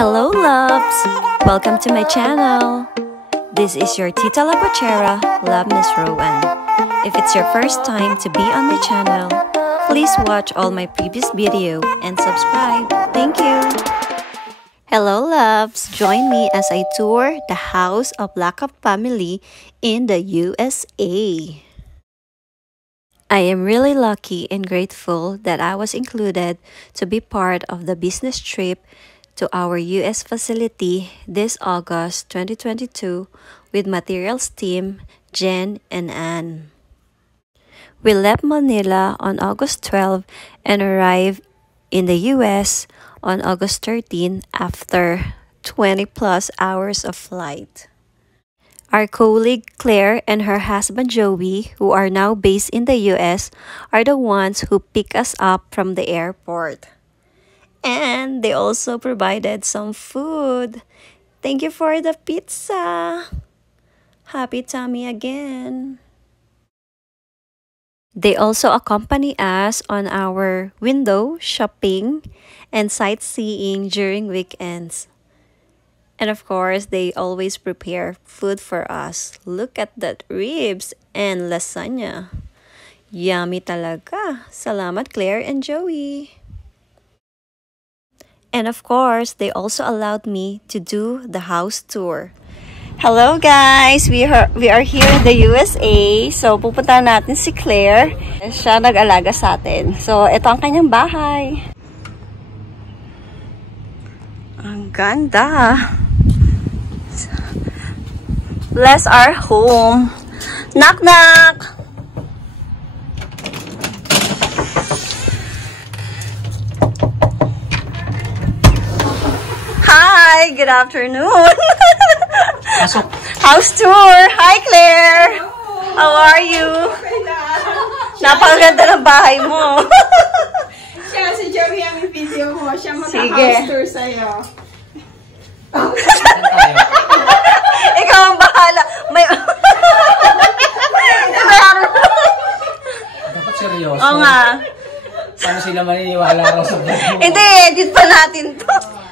Hello loves! Welcome to my channel. This is your Tita Labochera, Love Miss Rowan. If it's your first time to be on my channel, please watch all my previous video and subscribe. Thank you! Hello loves! Join me as I tour the house of Lacap family in the USA. I am really lucky and grateful that I was included to be part of the business trip to our US facility this August 2022 with materials team Jen and Ann. We left Manila on August 12 and arrived in the US on August 13 after 20 plus hours of flight. Our colleague Claire and her husband Joey, who are now based in the US, are the ones who pick us up from the airport. And they also provided some food. Thank you for the pizza. Happy tummy again. They also accompany us on our window shopping and sightseeing during weekends. And of course, they always prepare food for us. Look at that ribs and lasagna. Yummy talaga. Salamat Claire and Joey. And of course, they also allowed me to do the house tour. Hello guys! We are here in the USA. So, pupunta natin si Claire. Siya nag-alaga sa atin. So, ito ang kanyang bahay. Ang ganda! Bless our home. Knock knock! Hi, good afternoon. House tour. Hi, Claire. Hello. How are you? Napakaganda ng bahay mo. Siya, si Joey ang video ko. Siya mag-house tour sa'yo. Ikaw ang bahala. May... Dapat seryoso. Oo nga. Paano sila maniniwala raw sa video? Hindi, edit pa natin to.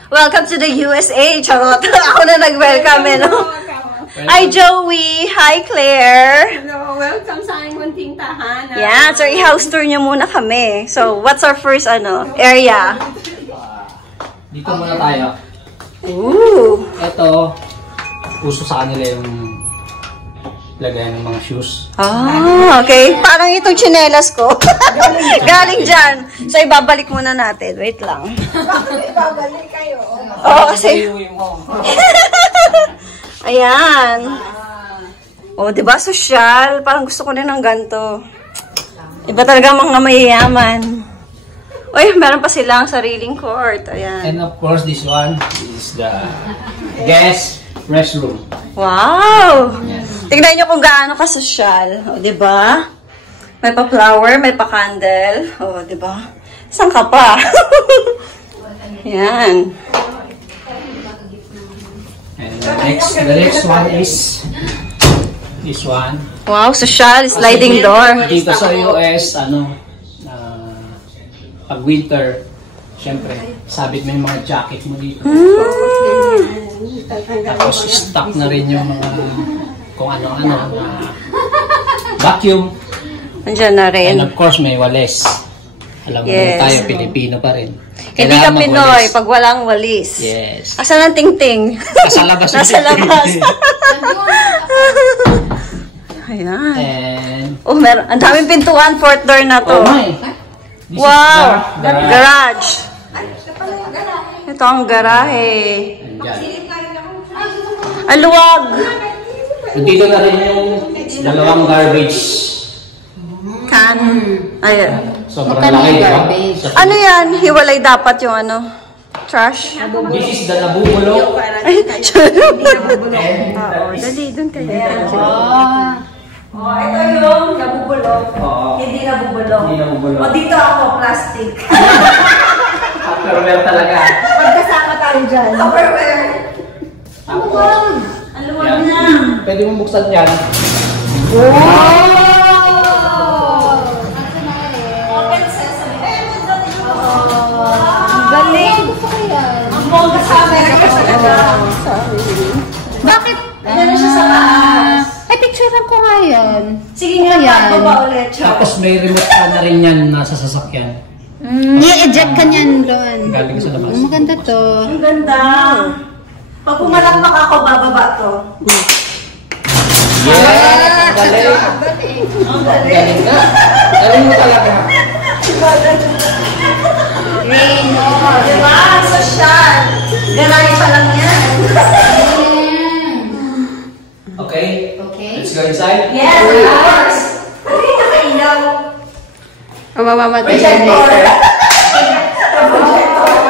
Welcome to the USA, charot. Ako na nag-welcome, no? Hi, Joey. Hi, Claire. Hello, welcome sa aming munting tahanan. Yeah, so i-house tour niyo muna kami. So, what's our first, area? Dito muna tayo. Ooh. Ito, uso sa kanila yung lagayan ng mga shoes. Ah, okay. Parang itong tsinelas ko. Galing dyan. So, ibabalik muna natin. Wait lang. Bakit ibabalik kayo? Oo, kasi... Ayan. O, diba, social? Parang gusto ko din ng ganito. Iba talaga mga mayayaman. Uy, meron pa silang sariling court. Ayan. And of course, this one is the guest restroom. Wow! Tignan nyo kung gaano ka-social. O, diba? May pa-flower, may pa-candle. O, diba? Saan ka pa? Yan. And the next one is this one. Wow, social. Sliding door. Dito sa US, pag winter, syempre, sabit mo yung mga jacket mo dito. Tapos stock na rin yung mga kung ano-ano, vacuum. Nandiyan na rin. And of course, may walis. Alam mo Yes. tayo, Pilipino pa rin. Hindi ka Pinoy pag walang walis. Yes. Asan ang ting-ting? Nasa labas. Nasa labas. Ayan. And Oh, meron. Ang daming pintuan, fourth door na to. oh my! This Wow! is the Garage. Ito ang garahe. Andyan. Ang luwag. Dito na rin yung dalawang garbage. Can. Ayan. Sobrang laki, di ba? Ano yan? Hiwalay dapat yung trash. This is the nabubulok. Ay, sure. And Oo, dali, doon kayo. Oh, ito yung nabubulok. Hindi nabubulok. Hindi nabubulok. O, dito ako, plastic. Tupperware talaga. Magkasama tayo dyan. Tupperware. Tapos, Ang luwag na. pwede mong buksan yan. Wow! Galing. Ang bongga sa amin. Bakit? Ano siya sa taas? Ay, picturean ko nga yan. Sige nga, baba ulit siya. Tapos may remote ka na rin yan nasa sasakyan. I-eject ka niyan, Ron. Galing sa labas. Maganda to. Ang ganda. Pag pumalakpak ako, bababa to. Yeah! Galing! Ang galing. Galing ka! Galing mo talaga. Rain. Diba? Social. Ganay pa lang yan. Okay? Okay. Let's go inside. Yes, of course. Ano yung nakailaw? Mamamatay May siya sensor. later.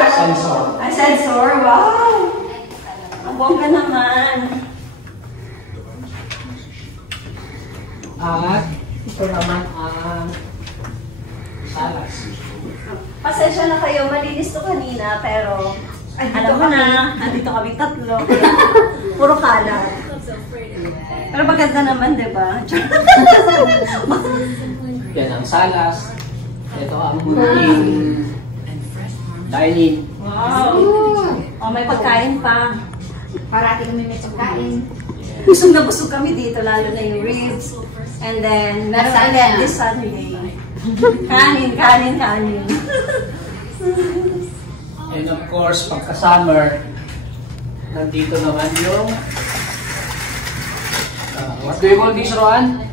Sensor. Ay, sensor. Wow. Ang bongga naman. At ito naman ang salas. Pasensya na kayo, malinis to kanina, pero alam mo na, nandito kami tatlo. Puro kalat. Pero maganda naman, di ba? Yan ang salas. Ito ang dining. Wow. Oh, may pagkain pa. Parati kami may pagkain. Busog na busog kami dito, lalo na yung ribs. And then, meron ulit this Sunday. Kanin, kanin, kanin. And of course, pagka-summer, nandito naman yung what do you call this, Roan?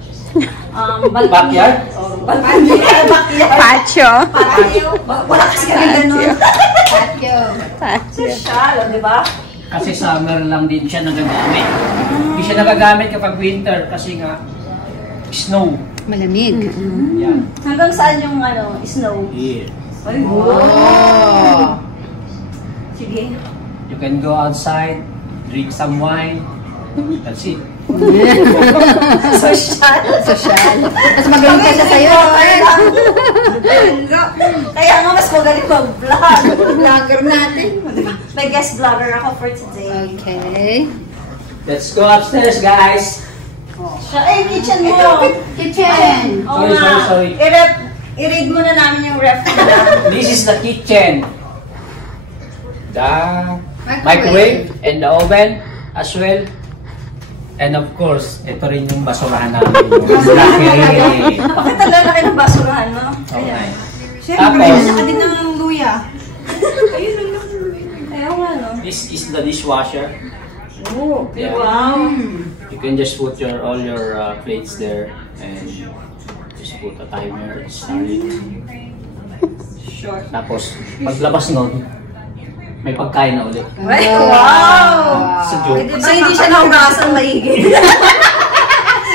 Backyard? Backyard. Patio. Patio. Wala kasi kami ganun. Patio. Social, di ba? Kasi summer lang din siya nagagamit. Hindi siya nagagamit kapag winter kasi nga snow. Malamig. Yan. Hanggang saan yung snow? Here. Ay, Oh. sige. You can go outside, drink some wine. That's it. Social. Social. Mas magaling pa siya sa'yo. Kaya nga mas magaling mag-vlog. Vlogger natin. May guest vlogger ako for today. Okay. Let's go upstairs, guys. Siya, kitchen mo. Kitchen. Oo Sorry, nga. sorry. I-read muna namin yung ref nila. This is the kitchen. The microwave and the oven as well. And of course, ito rin yung basurahan namin. Okay. Bakit ang lalaki ng basurahan mo? Okay. Siyempre, Tapos, saka din ng luya. Ayun lang. Ayaw nga, no? this is the dishwasher. Oh, Yeah. wow. You can just put all your plates there and just put a timer, start it. Sure. Tapos, paglabas nun, may pagkain na ulit. Wow! Sa joke. So, hindi siya nahugasan maigi.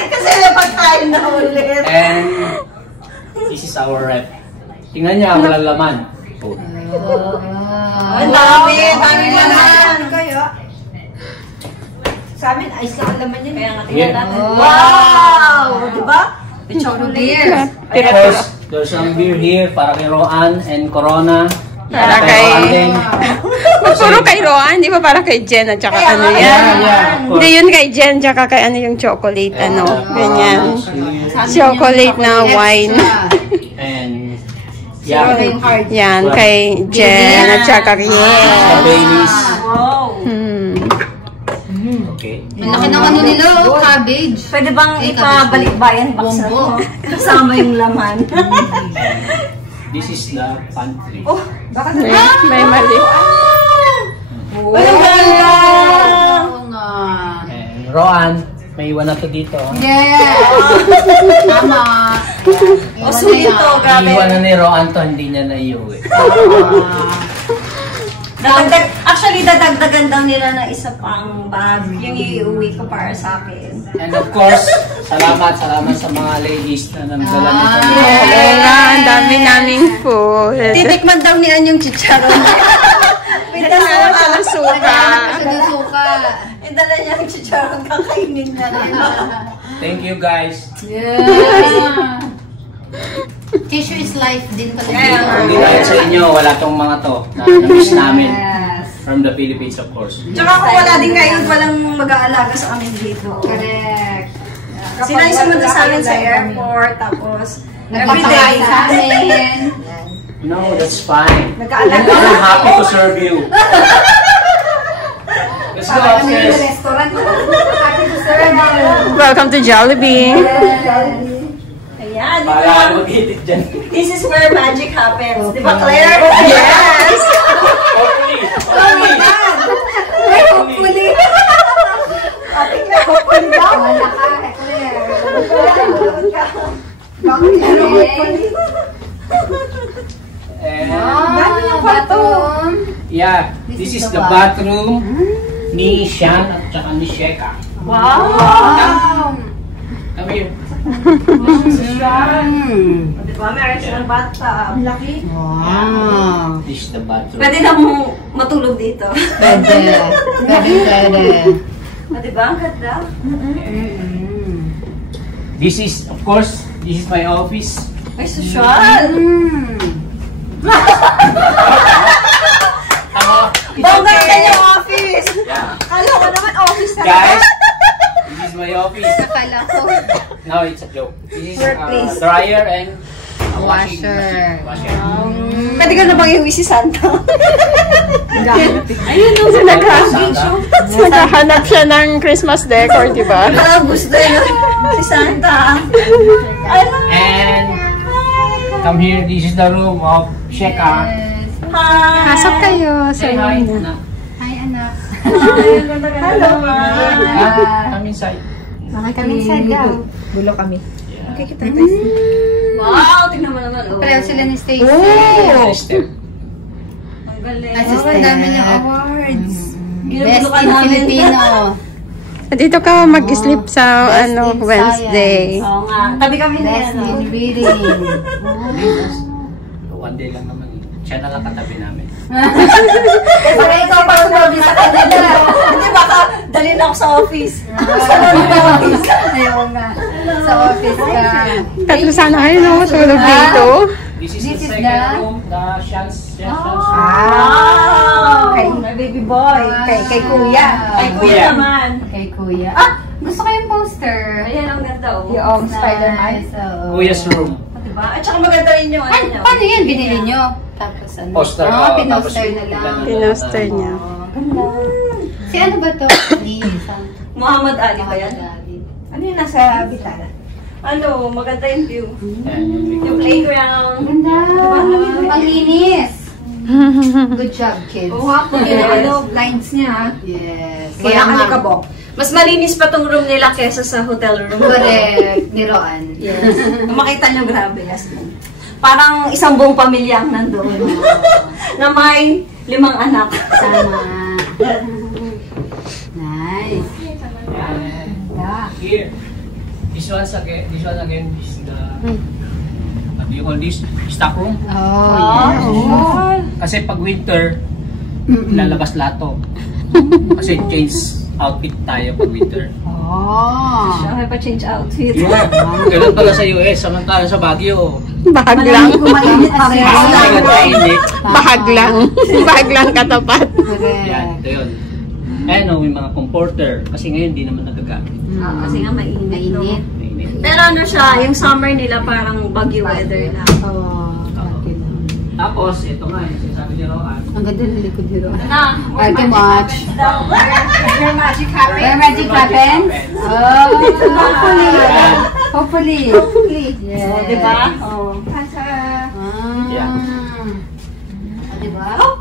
Kasi may pagkain na ulit. And this is our ref. Tingnan niya, walang laman. Oh. Ang dami! Daming laman! Kayo? Sa amin, ice lang ang laman yan. Kaya nga, tingnan natin. Wow! Diba? The chocolate. Of course, there's some beer here para kay Roan and Corona. Para kay... Roan din. Puro kay Roan, di ba para kay Jen at saka Kaya ano nga, yan? Yeah, of Hindi course. yun kay Jen, tsaka kay ano yung chocolate, ano, ganyan. Chocolate na wine. And yeah, Yan, kay Jen at saka kay the Baileys. Wow! Okay. Ang laki ng ano nila, cabbage. Pwede bang ipabalik-bayan box na to? Kasama yung laman. This is the pantry. Oh, bakit may mali. Walang ganda! Oo nga. And Roan, may iwan na to dito. Yes! Tama. Oh, sweet to, grabe. Iiwan na ni Roan to, hindi niya na iuwi. Actually, dadagdagan daw nila na isa pang bag. Yung iuwi ko para sa akin. And of course, salamat sa mga ladies na nagdala nito. Oo nga, ang dami naming food. Titikman daw niyan yung chicharon. Ito na siya ng suka. Kasi ng suka. Idala niya yung chicharon, kakainin niya. Thank you guys. Yeah. Tissue is life din talaga. Hindi dahil sa inyo, wala tong mga to na na-miss namin. From the Philippines, of course. Tsaka kung wala din kayo, walang mag-aalaga sa amin dito. Correct. Sila yung sumunod sa amin sa airport, tapos Nagpapakain sa everyday. amin. No, that's fine. Nag-aalaga. I'm happy to serve you. Let's go upstairs. Restaurant. welcome to Jollibee. Ayan, Para mag-edit dyan. this is where magic happens. Di ba, Claire? Yes! Hopefully! Hopefully. Ating na, hopefully daw. Wala ka, Claire. And, Bathroom. yeah, this is the bathroom ni Shan at saka ni Sheka. Wow. Come here. Di ba, meron silang bathtub. Laki. Wow. This is the bathroom. Pwede na mong matulog dito. Pwede. Pwede. Di ba, ang ganda? This is, of course, this is my office. Ay, social. Bongga na yung office. Yeah. Alam ko naman office na. Guys, this is my office. Akala ko. No, it's a joke. This is Workplace. dryer and a washing Washer. machine. Washer. Pwede ka na bang iuwi si Santa? Ayun, naghahanap siya ng Christmas decor, di ba? Parang gusto yun. Si Santa. And come here, this is the room of Sheka. Hi. Pasok kayo. Say hi. Anak. Hi, anak. Hello, ma. Come inside. Kami sa daw. Bulo kami. Wow, tingnan mo naman. Oh. Pareho sila ni Stacy. Step. Ang galing. Ay, sis, ang dami niyang awards. Best Ginabulukan in namin. Filipino. Dito ka mag-sleep sa Best in Wednesday. Oo nga. Tabi kami na Best yan. in reading. One day lang naman. Siya na lang katabi namin. Para ikaw pa sumabi sa kanila. Hindi baka dalhin ako sa office. Ayaw nga. Sa office ka. Tatlo sana kayo, no? Tulog dito. This is This the is second the- room, the Shan's Wow! My baby boy. Kay kuya. Kay kuya Kuya. naman. Kay kuya. Ah! Gusto ko yung poster. Ayan, ang ganda oh. Yung Spider-Man. Kuya's room. Diba? At saka maganda rin yung ano Ay, niya. paano yan? Binili nyo? Tapos ano? Poster. Ah, tapos pinoster na lang. Pinoster niya. Ganda. Si ano ba to? Lisa. Muhammad Ali ba yan? Ano yung nasa bitara? Ano, maganda yung view. Yung playground. Ganda. Ang linis. Good job, kids. Oo nga po, yung ano, blinds niya. Yes. Kaya ka nakabok. Mas malinis pa tong room nila kesa sa hotel room. Correct. Ni Roan. Yes. Kung makita nyo, grabe. Yes. Parang isang buong pamilya ang nandoon. Na may 5 anak. Tama. Nice. Yeah. Here. This one again is the what do you call this? Stock room. Oh, yes. Kasi pag winter, lalabas lahat to. Kasi change outfit tayo pag winter. Oh. Siya may pa-change outfit. Yeah. Ganun pala sa US, samantala sa Baguio. Bahag lang. Mainit pa rin. Mainit. Bahag lang. Bahag lang katapat. Yan, Correct. ito yun. Ayun, may mga comforter. Kasi ngayon, di naman nagagamit. Kasi nga mainit. Mainit. Mainit. Pero ano siya, yung summer nila parang bagyo weather na. Oh. Tapos, ito nga, yung sinasabi ni Roan. Ang ganda ng likod ni Roan. Na, Ay, too much. Where magic happens. Where magic happens? Oh, hopefully. Hopefully. Yes. Diba? Oh. Yeah. Diba? Oh,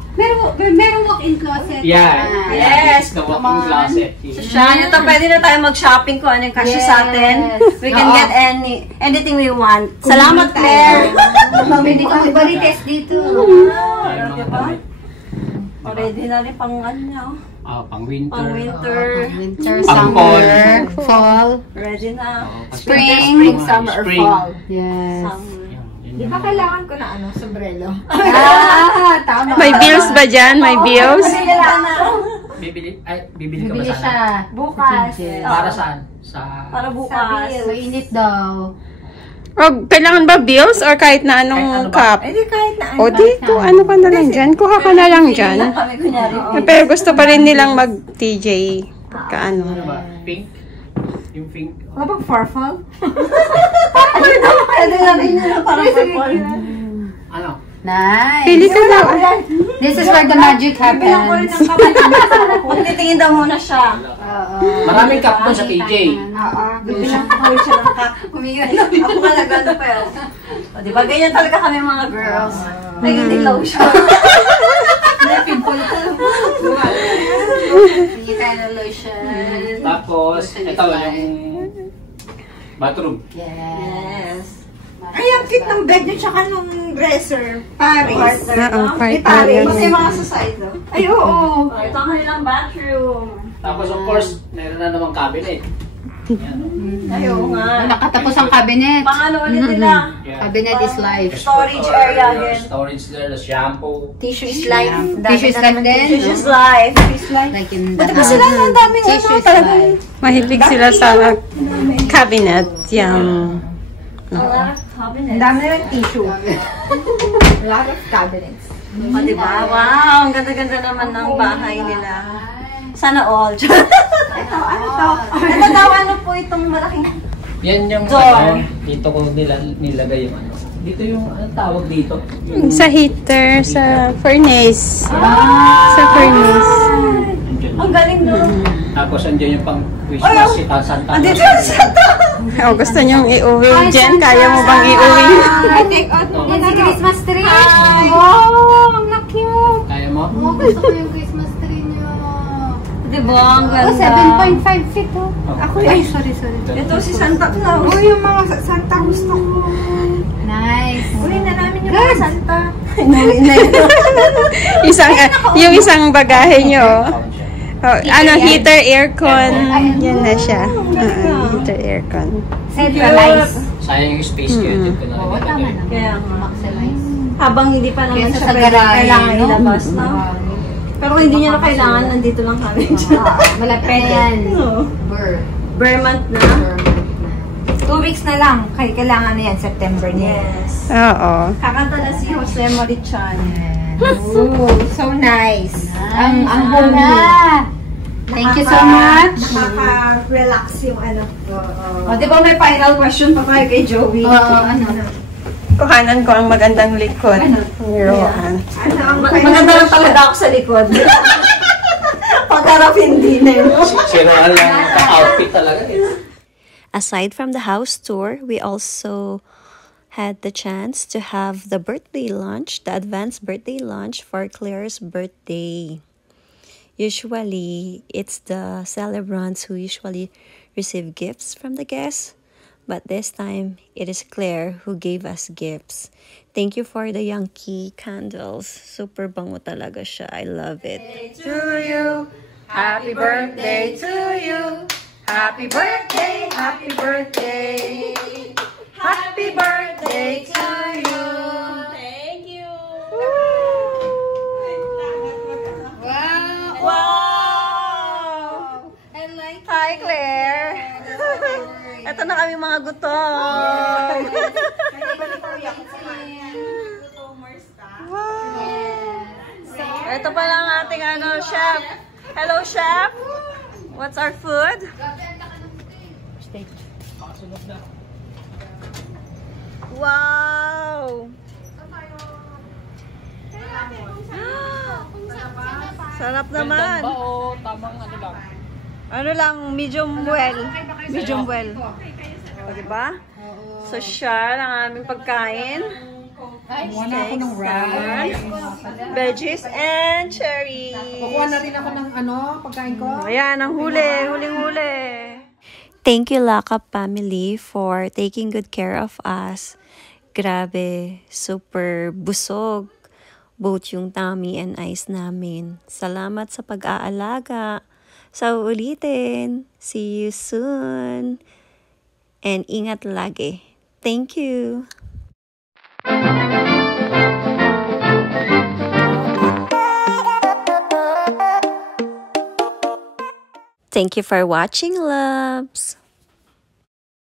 merong walk-in closet. Yeah. Yes, The come walk-in on. closet. So siya, ito pwede na tayo mag-shopping kung ano yung kasya sa atin. We can Oo. get anything we want. Salamat, Claire! Pwede ka magbalites dito. Ayun, mga damit. Ready na rin pang ano niya, oh. Pang winter. Pang winter. Winter, Pang summer, fall, Ready na. spring, summer, or Spring. fall. yes. Di ba kailangan ko na sombrero? Tama. May bills ba dyan? May bills? Kailangan na. bibili ka ba Bibili sana? siya. Bukas. Yes. Para saan? Sa... Para bukas. Mainit daw. O, kailangan ba bills or kahit na Kahit ano anong ba? cup? Eh di kahit na O, dito. Ano ka na lang dyan? Kuha ka na lang dyan. Kami kunyari. Pero gusto pa rin nilang mag-TJ. Kaano. Ano ba? Pink? Yung pink? Wala bang farfal? Ano na? Pwede na rin yun. Parang farfal. Ano? Nice. Pili ka na. This is where the magic happens. Kung titingin Merienda muna siya. Maraming cup doon sa TJ. Oo. Bili siya ng cup. Ako nga nagano pa yun. O, di ba? Ganyan talaga kami mga girls. Naging lotion. Hindi tayo na lotion. Tapos, ito yung bathroom. Yes. Ay, ang cute ng bed niyo tsaka nung dresser. Paris. Oo, May part Paris. Kasi mga sa side, no? Ay, oo. Oh, ito ang kanilang bathroom. Tapos, of course, meron na namang cabinet. Yan. Ay, oo nga. Nakatapos ang cabinet. Pangano ulit nila. Yeah. Cabinet is life. Storage area again. Storage there, the shampoo. Tissue is life. Tissue is life din. This is life. Like in the Buti pa sila ang daming Tissue is talagang. life. Mahilig sila sa cabinet. Yung... Ang dami na tissue. A lot of cabinets. O, diba? Wow, ang ganda-ganda naman ng bahay nila. Sana all. Ito, ano to? Ito daw, ano po itong malaking... Yan yung Door. ano, dito ko nilagay yung ano. Dito yung, anong tawag dito? Sa heater, sa furnace. Sa furnace. Ang galing no? Tapos andyan yung pang Christmas, si Santa. Andito yung Santa! O, gusto niyong iuwi dyan? Kaya mo bang iuwi? I take out mo Yan si Christmas tree. Oh, ang cute. Kaya mo? Oh, gusto ko yung Christmas tree niyo. Diba? Ang Oh, ganda. 7.5 feet oh. Ako Ay, yung... sorry. Ito si Santa Claus. Oh, yung mga Santa gusto ko. Nice. Uwi na namin yung mga Santa. Yung isang bagahe niyo. Oh, ano, heater, aircon. Yan na siya. Heater, aircon. Centralize. Sayang yung space ko yun. Dito ko na Oo, tama na. Kaya nga. Maximize. Habang hindi pa naman Kesa siya sa pwede garahe, kailangan no? ilabas, no? Pero kung hindi niya na kailangan, nandito lang kami. Malapit yan. No. Burr. Vermont na. 2 weeks na lang. Kailangan na yan. September na yan. Yes. Oo. Kakanta na si Jose Marichan. Ooh, so nice. Ang bunga. Thank you so much. Nakaka-relax yung ano. O, di ba may final question pa tayo kay Joey? Ano? Kuhanan ko ang magandang likod. Rowan. Ano ang Maganda lang talaga ako sa likod. Pagkarap hindi na yun. Sira lang ang outfit talaga. Aside from the house tour, we also had the chance to have the birthday lunch, the advanced birthday lunch for Claire's birthday. Usually, it's the celebrants who usually receive gifts from the guests. But this time, it is Claire who gave us gifts. Thank you for the Yankee candles. Super bango talaga siya. I love it. to you. Happy birthday to you. Happy birthday, happy birthday. Happy birthday to you. Thank you. Wow. Wow! I like Hi, Claire. Ito na kami mga gutom. Ito pa lang ating ano, chef. Hello, chef. What's our food? Wow! Sarap naman. Oo, tamang ano lang. Ano lang, medium well. Medium well. O, diba? So, siya ang aming pagkain. Steaks, salad, veggies, and cherry. Kukuha na rin ako ng ano, pagkain ko. Ayan, ang huli. Huling-huli. Thank you, Lacap family, for taking good care of us. Grabe, super busog. Both yung tummy and eyes namin. Salamat sa pag-aalaga. Sa ulitin. See you soon. And ingat lagi. Thank you. Thank you for watching, loves.